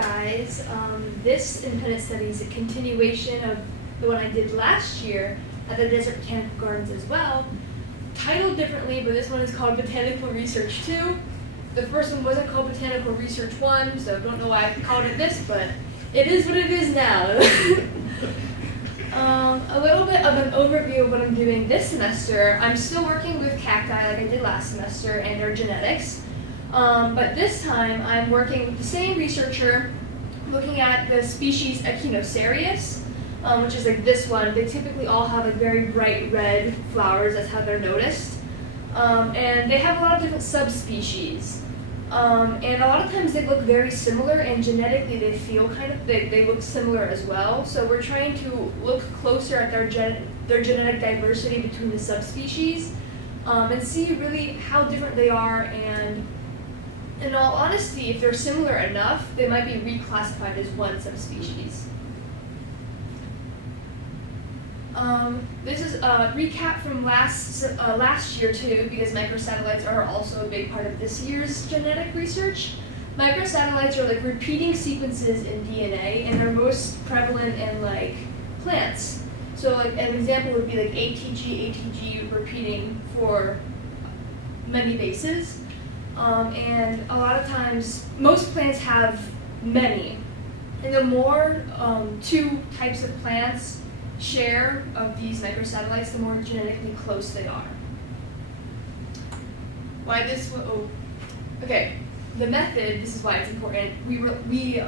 guys, this independent study is a continuation of the one I did last year at the Desert Botanical Gardens as well. Titled differently, but this one is called Botanical Research 2. The first one wasn't called Botanical Research 1, so I don't know why I called it this, but it is what it is now. A little bit of an overview of what I'm doing this semester. I'm still working with cacti like I did last semester and their genetics. But this time I'm working with the same researcher looking at the species Echinocerius, which is like this one. They typically all have like very bright red flowers, that's how they're noticed. And they have a lot of different subspecies. And a lot of times they look very similar, and genetically they feel they look similar as well. So we're trying to look closer at their genetic diversity between the subspecies and see really how different they are, and in all honesty, if they're similar enough, they might be reclassified as one subspecies. This is a recap from last year too, because microsatellites are also a big part of this year's genetic research. Microsatellites are like repeating sequences in DNA, and they're most prevalent in like plants. So like an example would be like ATG repeating for many bases. And a lot of times, most plants have many. And the more two types of plants share of these microsatellites, the more genetically close they are. Why this? Oh, okay. The method. This is why it's important. We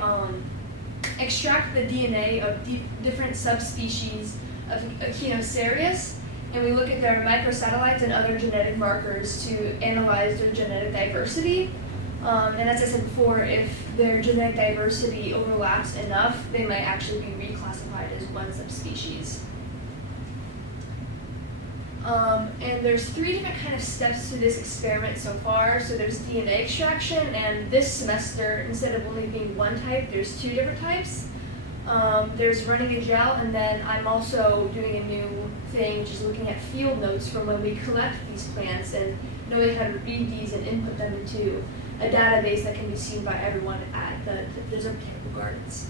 extract the DNA of different subspecies of Echinocerius, and we look at their microsatellites and other genetic markers to analyze their genetic diversity. And as I said before, if their genetic diversity overlaps enough, they might actually be reclassified as one subspecies. And there's 3 different kind of steps to this experiment so far. So there's DNA extraction, and this semester, instead of only being one type, there's 2 different types. There's running a gel, and then I'm also doing a new thing, which is looking at field notes from when we collect these plants and knowing how to read these and input them into a database that can be seen by everyone at the Desert Botanical Gardens.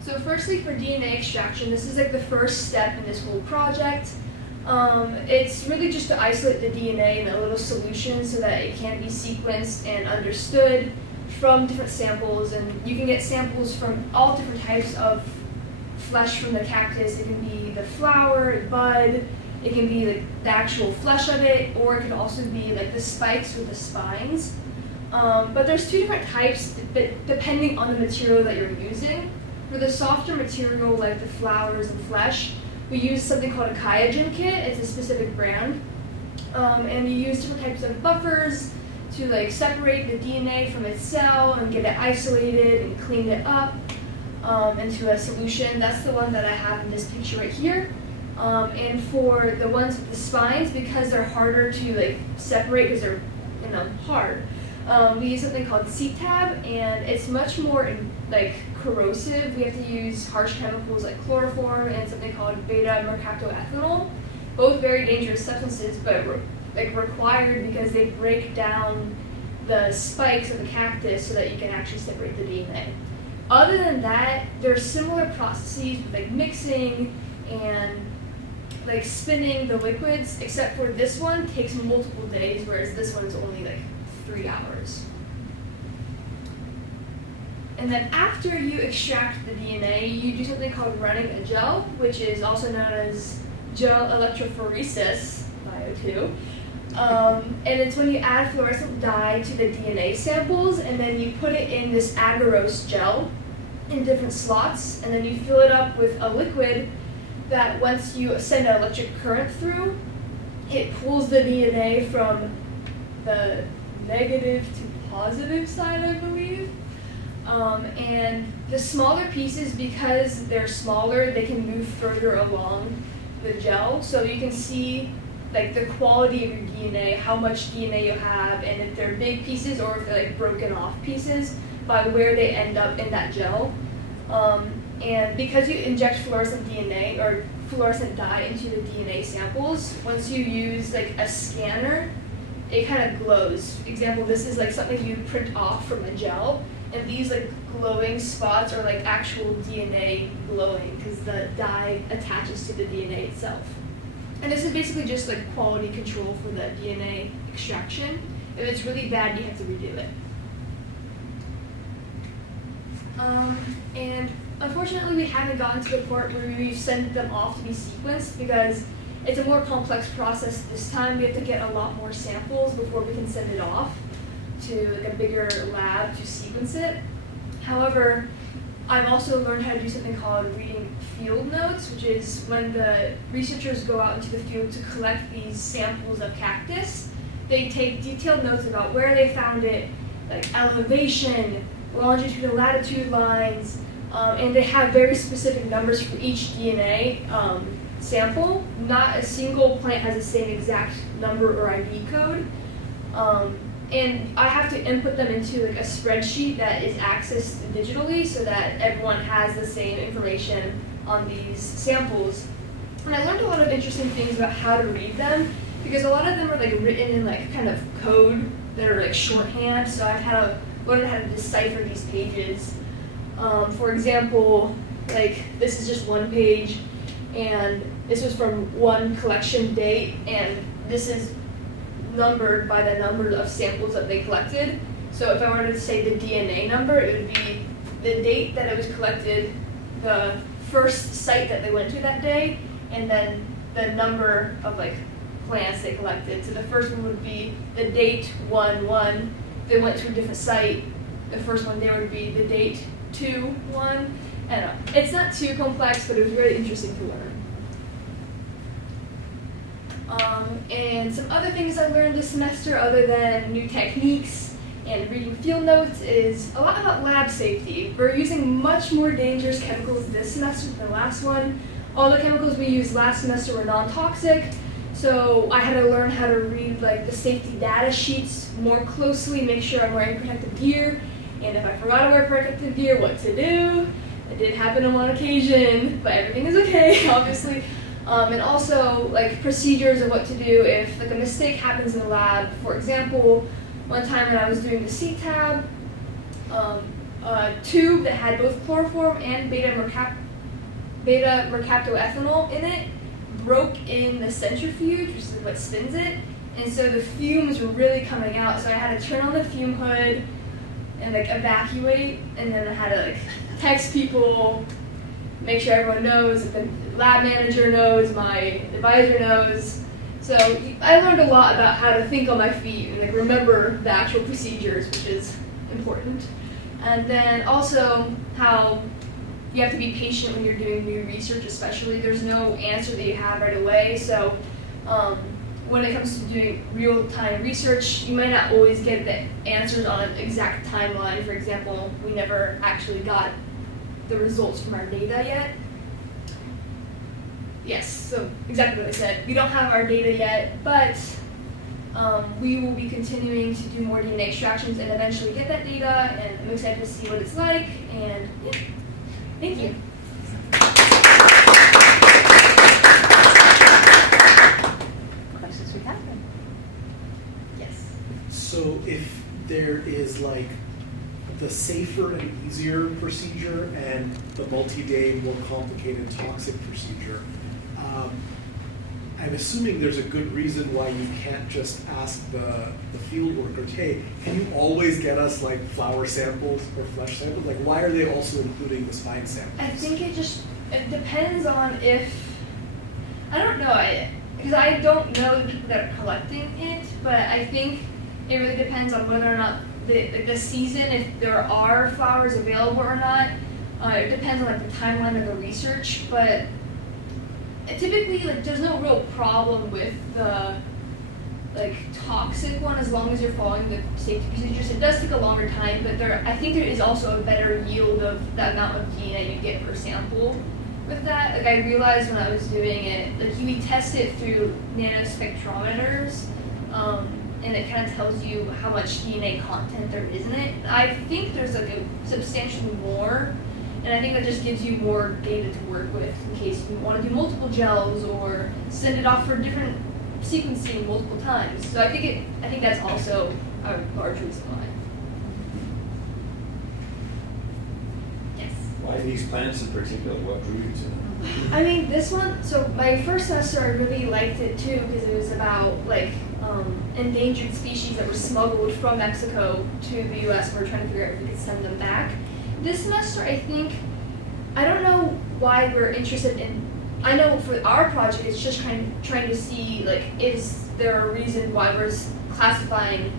So firstly, for DNA extraction, this is like the first step in this whole project. It's really just to isolate the DNA in a little solution so that it can be sequenced and understood from different samples, and you can get samples from all different types of flesh from the cactus. It can be the flower, bud, it can be like the actual flesh of it, or it could also be like the spikes with the spines. But there's 2 different types depending on the material that you're using. For the softer material like the flowers and flesh, we use something called a Qiagen kit. It's a specific brand. And you use different types of buffers to like separate the DNA from its cell and get it isolated and clean it up into a solution. That's the one that I have in this picture right here. And for the ones with the spines, because they're harder to like separate because they're hard, we use something called CTAB, and it's much more like corrosive. We have to use harsh chemicals like chloroform and something called beta-mercaptoethanol. Both very dangerous substances, but like required because they break down the spikes of the cactus so that you can actually separate the DNA. Other than that, there's similar processes with like mixing and like spinning the liquids, except for this one takes multiple days, whereas this one's only like 3 hours. And then after you extract the DNA, you do something called running a gel, which is also known as gel electrophoresis, Bio2. And it's when you add fluorescent dye to the DNA samples, and then you put it in this agarose gel in different slots, and then you fill it up with a liquid that once you send an electric current through, it pulls the DNA from the negative to positive side, I believe. And the smaller pieces, because they're smaller, they can move further along the gel, so you can see like the quality of your DNA, how much DNA you have, and if they're big pieces or if they're like broken off pieces by where they end up in that gel. And because you inject fluorescent DNA or fluorescent dye into the DNA samples, once you use like a scanner it kind of glows. Example, this is like something you print off from a gel, and these like glowing spots are like actual DNA glowing because the dye attaches to the DNA itself. And this is basically just like quality control for the DNA extraction. If it's really bad, you have to redo it. And unfortunately, we haven't gotten to the part where we've sent them off to be sequenced because it's a more complex process this time. We have to get a lot more samples before we can send it off to like a bigger lab to sequence it. However, I've also learned how to do something called reading field notes, which is when the researchers go out into the field to collect these samples of cactus, they take detailed notes about where they found it, like elevation, longitude and latitude lines, and they have very specific numbers for each DNA sample. Not a single plant has the same exact number or ID code. And I have to input them into like a spreadsheet that is accessed digitally so that everyone has the same information on these samples. And I learned a lot of interesting things about how to read them because a lot of them are like written in like kind of code that are like shorthand, so I've had to learn how to decipher these pages. For example, like this is just one page, and this was from one collection date, and this is numbered by the number of samples that they collected. So if I were to say the DNA number, it would be the date that it was collected, the first site that they went to that day, and then the number of like plants they collected. So the first one would be the date 1-1. They went to a different site. The first one there would be the date 2-1. I don't know. It's not too complex, but it was really interesting to learn. And some other things I learned this semester, other than new techniques and reading field notes, is a lot about lab safety. We're using much more dangerous chemicals this semester than the last one. All the chemicals we used last semester were non-toxic, so I had to learn how to read like the safety data sheets more closely, make sure I'm wearing protective gear, and if I forgot to wear protective gear, what to do. It did happen on one occasion, but everything is okay, obviously. And also like procedures of what to do if like a mistake happens in the lab. For example, one time when I was doing the CTAB, a tube that had both chloroform and beta-mercaptoethanol in it broke in the centrifuge, which is what spins it, and so the fumes were really coming out. So I had to turn on the fume hood and like evacuate, and then I had to like text people, make sure everyone knows, that the lab manager knows, my advisor knows. So I learned a lot about how to think on my feet and like remember the actual procedures, which is important. And then also how you have to be patient when you're doing new research, especially. There's no answer that you have right away. So when it comes to doing real-time research, you might not always get the answers on an exact timeline. For example, we never actually got the results from our data yet. Yes, so exactly what I said. We don't have our data yet, but we will be continuing to do more DNA extractions and eventually get that data, and I'm excited to see what it's like, and yeah, thank you. Questions for Kathryn? Yes. So if there is like the safer and easier procedure and the multi-day, more complicated, toxic procedure, I'm assuming there's a good reason why you can't just ask the field workers, hey, can you always get us like flower samples or flesh samples? Like, why are they also including the spine samples? I think it depends on if, I don't know, because I don't know the people that are collecting it, but I think it really depends on whether or not the season, if there are flowers available or not. It depends on like the timeline of the research, but typically like there's no real problem with the like toxic one as long as you're following the safety procedures. It does take a longer time, but I think there is also a better yield of the amount of DNA you get per sample with that. Like I realized when I was doing it, like we test it through nanospectrometers, and it kind of tells you how much DNA content there is in it. I think there's like a substantially more, and I think that just gives you more data to work with in case you want to do multiple gels or send it off for different sequencing multiple times. So I think that's also a large reason why. Yes. Why these plants in particular? What drew you to them? I mean, this one, so my first semester I really liked it too because it was about like endangered species that were smuggled from Mexico to the US. We're trying to figure out if we could send them back. This semester, I don't know why we're interested in, I know for our project it's just trying to see like, is there a reason why we're classifying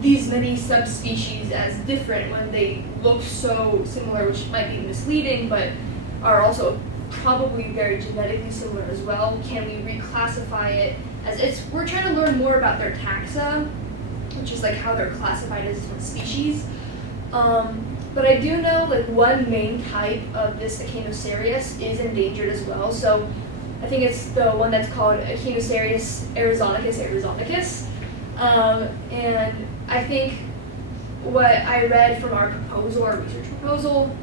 these many subspecies as different when they look so similar, which might be misleading, but are also probably very genetically similar as well. Can we reclassify it as we're trying to learn more about their taxa, which is like how they're classified as different species. But I do know like one main type of this Echinocerius is endangered as well. So I think it's the one that's called Echinocerius arizonicus. And I think what I read from our research proposal,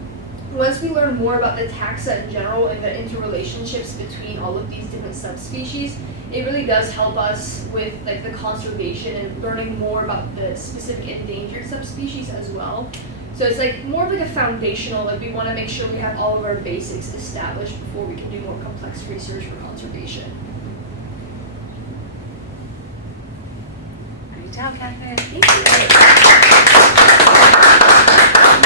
once we learn more about the taxa in general and the interrelationships between all of these different subspecies, it really does help us with like the conservation and learning more about the specific endangered subspecies as well. So it's like more of like a foundational, like we want to make sure we have all of our basics established before we can do more complex research for conservation. Great job, Kathryn. Thank you.